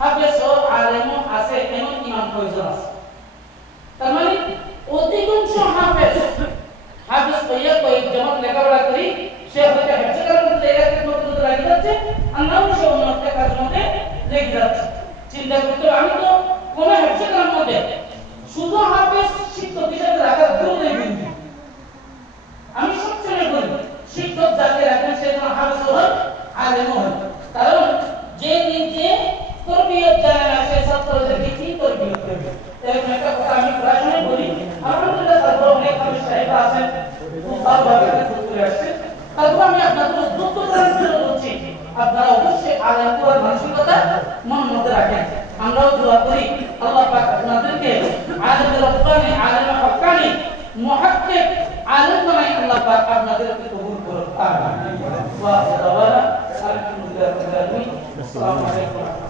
হাফেজ ও আলেম আছে এমন ইমাম প্রয়োজন আছে। তার মানে অধিকাংশ হাফেজ হইয়া কয়েক জামাত লেখাপড়া করি সে হয়তো হেফজে করার মধ্যে লেগে যাচ্ছে, আমরাও সে অন্য একটা কাজের মধ্যে লেগে যাচ্ছে। চিন্তা করতে হবে, আমি তো কোনো হেফজে করার মধ্যে শুধু হাফেজ শিক্ষক হিসেবে রাখার দূরে বিন্দু। আমি সবসময় বলি শিক্ষক যাকে রাখেন সে যেন হাফেজ হয় আলেমও হয়। কারণ যে নিজে তরবিয়ত জানে না সে ছাত্রদেরকে কি তরবিয়ত করবে? এরকম একটা কথা আমি প্রায় সময় বলি। আলহামদুলিল্লাহ তারপর অনেক হাফেজ সাহেব আছেন ভালোভাবে চলে আসছে। তারপর আমি আপনাদের উদ্বুদ্ধ করার জন্য বলছি আপনারা অবশ্যই আলেম হওয়ার মানসিকতা মন মধ্যে রাখেন। আমরাও দোয়া করি আল্লাহ পাক আপনাদেরকে আলেম রব্বানি আলেম হক্কানি মুহাক্কিক আলেম বানাই আল্লাহ পাক আপনাদেরকে কবুল করুন। আমিন। ওয়া দাওয়ানা আলহামদুলিল্লাহি রাব্বিল আলামিন। আসসালামু আলাইকুম।